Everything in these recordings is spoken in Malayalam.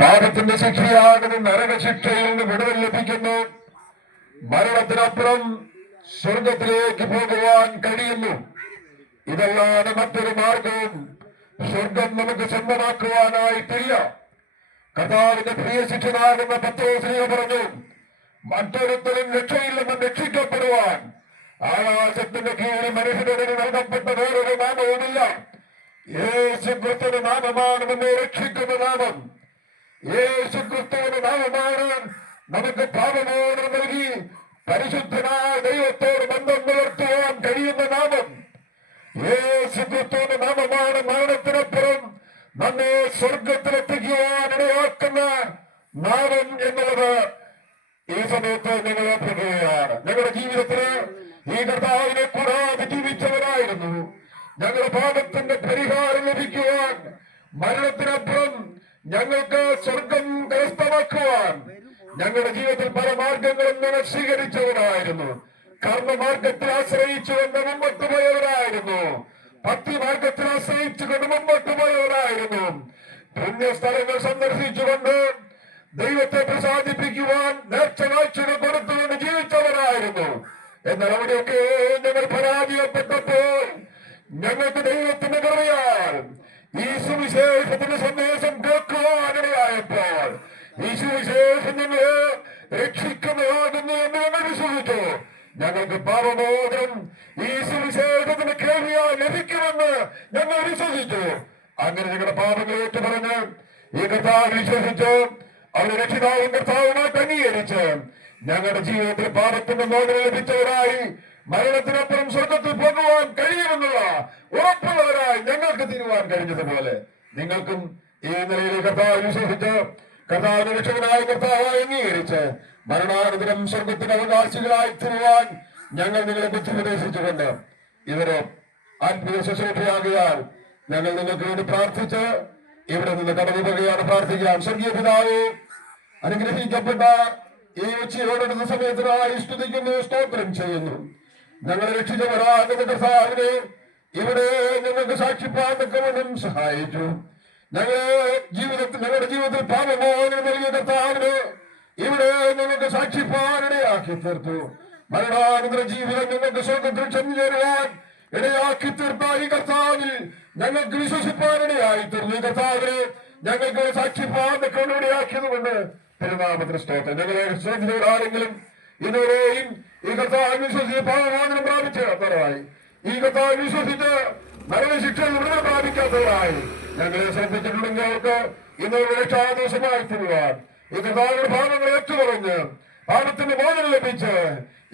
പാപത്തിന്റെ ശിക്ഷയാകുന്ന നരകശിക്ഷയിൽ നിന്ന് വിടുതൽ ലഭിക്കുന്നു. മരണത്തിനപ്പുറം സ്വർഗത്തിലേക്ക് പോകുവാൻ കഴിയുന്നു. ഇതല്ലാതെ മറ്റൊരു മാർഗവും സ്വർഗം നമുക്ക് സ്വന്തമാക്കുവാനായിട്ടില്ല. കർത്താവിന്റെ പ്രിയ ശിഷ്യനാകുന്ന പത്രോസിനെ പറഞ്ഞു, മറ്റൊരുത്തരും രക്ഷയില്ലെന്ന് രക്ഷിക്കപ്പെടുവാൻ ആകാശത്തിന്റെ കീഴിൽ മനുഷ്യരുടെ നൽകപ്പെട്ട വേറൊരു നാമവുമില്ല. യേശു ക്രിസ്തുവിന്റെ നാമമാണ് രക്ഷിക്കുന്ന നാമം. യേശു ക്രിസ്തുവിന്റെ നാമമാണ് നമുക്ക് പാപമോചനം നൽകി പരിശുദ്ധനായ ദൈവത്തോട് ബന്ധം പുലർത്തുവാൻ കഴിയുന്ന നാമം. യേശു ക്രിസ്തുവിന്റെ നാമമാണ് മരണത്തിനപ്പുറം നമ്മെ സ്വർഗത്തിലെത്തിക്കുവാൻ ഇടയാക്കുന്ന നാമം എന്നുള്ളത് ഈ സമയത്ത് ഞങ്ങൾ ഓർപ്പിക്കുകയാണ്. ഞങ്ങളുടെ ജീവിതത്തിന് ഈ കർത്താവിനെ കൂടാതെ ജീവിച്ചവരായിരുന്നു. ഞങ്ങളുടെ പാപത്തിന്റെ പരിഹാരം ലഭിക്കുവാൻ, മരണത്തിനപ്പുറം ഞങ്ങൾക്ക് സ്വർഗം കരസ്ഥമാക്കുവാൻ ഞങ്ങളുടെ ജീവിതത്തിൽ പല മാർഗങ്ങളും ഞങ്ങൾ സ്വീകരിച്ചവരായിരുന്നു. കർമ്മമാർഗത്തിൽ ആശ്രയിച്ചുകൊണ്ട് മുമ്പോട്ട് പോയവരായിരുന്നു. ഭക്തിമാർഗത്തിൽ ആശ്രയിച്ചുകൊണ്ട് മുമ്പോട്ട് പോയവരായിരുന്നു. പുണ്യസ്ഥലങ്ങൾ സന്ദർശിച്ചുകൊണ്ട് ദൈവത്തെ പ്രസാദിപ്പിക്കുവാൻ നേർച്ച കാഴ്ചകൾ കൊടുത്തുകൊണ്ട് ജീവിച്ചവരായിരുന്നു. എന്നാൽ അവിടെയൊക്കെ ഞങ്ങൾ പരാജയപ്പെട്ടപ്പോൾ ഞങ്ങൾക്ക് ദൈവത്തിന്റെ കൃപയാൽ ഈ സുവിശേഷത്തിന്റെ സന്ദേശം കേൾക്കുവാനിടയായപ്പോൾ ഈ സുവിശേഷം ഞങ്ങളെ രക്ഷിക്കുന്നതാകുന്നു എന്ന് ഞങ്ങൾ വിശ്വസിച്ചു. ഞങ്ങൾക്ക് പാപമോചനം ഈ സുവിശേഷത്തിന് കേൾവിയാൽ ലഭിക്കുമെന്ന് ഞങ്ങൾ വിശ്വസിച്ചു. അങ്ങനെ ഞങ്ങളുടെ പാപങ്ങൾ ഏറ്റുപറഞ്ഞ് ഈ കർത്താവ് വിശ്വസിച്ച് അവരുടെ രക്ഷിതാവും കർത്താവുമായിട്ട് അംഗീകരിച്ച് ഞങ്ങളുടെ ജീവിതത്തിൽ പാപത്തിന്റെ മോചനം ലഭിച്ചവരായി മരണത്തിനപ്പുറം സ്വർഗത്തിൽ പോകുവാൻ കഴിയുമെന്നുള്ള ഉറപ്പുള്ളവരായി ഞങ്ങൾക്ക് തീരുവാൻ കഴിഞ്ഞതുപോലെ നിങ്ങൾക്കും ഈ നിലയിൽ കർത്താവ് വിശ്വസിച്ച് കർത്താവിന്റെ രക്ഷകനായ കർത്താവായി അംഗീകരിച്ച് മരണാനന്തരം സ്വർഗത്തിന്റെ അവകാശികളായി തീരുവാൻ ഞങ്ങൾ നിങ്ങളെ ബുദ്ധിമുപദേശിച്ചുകൊണ്ട് ഇവര് ആത്മീയ ശുശ്രൂഷയാകിയാൽ ഞങ്ങൾ നിങ്ങൾക്ക് വേണ്ടി പ്രാർത്ഥിച്ച് ഇവിടെ നിന്ന് കടന്നു പോകുകയാണ്. പ്രാർത്ഥിക്കാം. സ്വർഗീയ പിതാവേ, അനുഗ്രഹിക്കപ്പെട്ട ഈ ഉച്ചയോടെടുത്ത സമയത്തിനായി സ്തുതിക്കുന്നു, സ്തോത്രം ചെയ്യുന്നു. ഞങ്ങളെ രക്ഷിച്ചവരാകുന്ന കർത്താവിനെ ഇവിടെ ഞങ്ങൾക്ക് സാക്ഷിപ്പാൻ സഹായിച്ചു. ഞങ്ങളുടെ ജീവിതത്തിൽ പാപമോചനം നൽകിയ കർത്താവിനെ ഇവിടെ ഞങ്ങൾക്ക് സാക്ഷിപ്പാനിടയാക്കി തീർത്തു. മരണാനന്തര ജീവിതം ഞങ്ങൾക്ക് സ്വർഗത്തിൽ ചെന്നു ചേരുവാൻ ഇടയാക്കി തീർത്ത ഈ കർത്താവിൽ ഞങ്ങൾക്ക് വിശ്വസിപ്പാനിടയായി തീർന്നു. ഈ കർത്താവിനെ ഞങ്ങൾക്ക് സാക്ഷിപ്പാൻ ഇടയാക്കിയതുകൊണ്ട് തിരുനാമത്തിന് സ്തോത്രം. ഞങ്ങളെ ശ്രദ്ധിച്ചവരാരെങ്കിലും ഇതുവരെയും ഈ കർത്താവ് വിശ്വസിച്ച് പാപമോചനം പ്രാപിച്ചവരായി, ഈ കർത്താവ് വിശ്വസിച്ച് മരണശിക്ഷ വിടുതൽ പ്രാപിക്കാത്തവരായി ഞങ്ങളെ ശ്രദ്ധിച്ചിട്ടുണ്ടെങ്കിൽ അവർക്ക് ഇന്നൊരു രക്ഷാദിവസമായി തീരുവാൻ ഈ കർത്താവിന്റെ പാപങ്ങൾ ഏറ്റുപറഞ്ഞ് പാപത്തിന്റെ മോചനം ലഭിച്ച്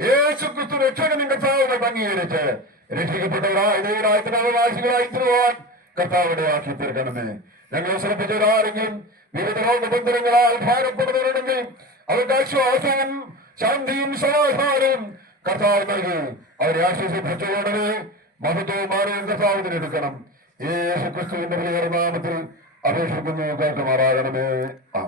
യേശു ക്രിസ്തു രക്ഷകനും കർത്താവിനെ അംഗീകരിച്ച് രക്ഷിക്കപ്പെട്ടവരായ ദൈവരായത്തിന് അവകാശികളായി തീരുവാൻ കർത്താവിടെ ആക്കി തീർക്കണമേ. ഞങ്ങളെ ശ്രദ്ധിച്ചവരാരെങ്കിലും വിവിധ രോഗബന്ധനങ്ങളാൽ ഭാരപ്പെടുന്നവരുണ്ടെങ്കിൽ അവർക്ക് ആശ്വാസവും ശാന്തിയും സമാധാനവും കർത്താവ് നൽകി അവരെ ആശ്വസിപ്പിച്ചുകൊണ്ടേ മഹത്വവും ആരോഗ്യം കർത്താവിനെടുക്കണം. യേശു ക്രിസ്തുവിന്റെ നാമത്തിൽ അപേക്ഷിക്കുന്നു. കേൾക്കുമാറാകണമേ. ആ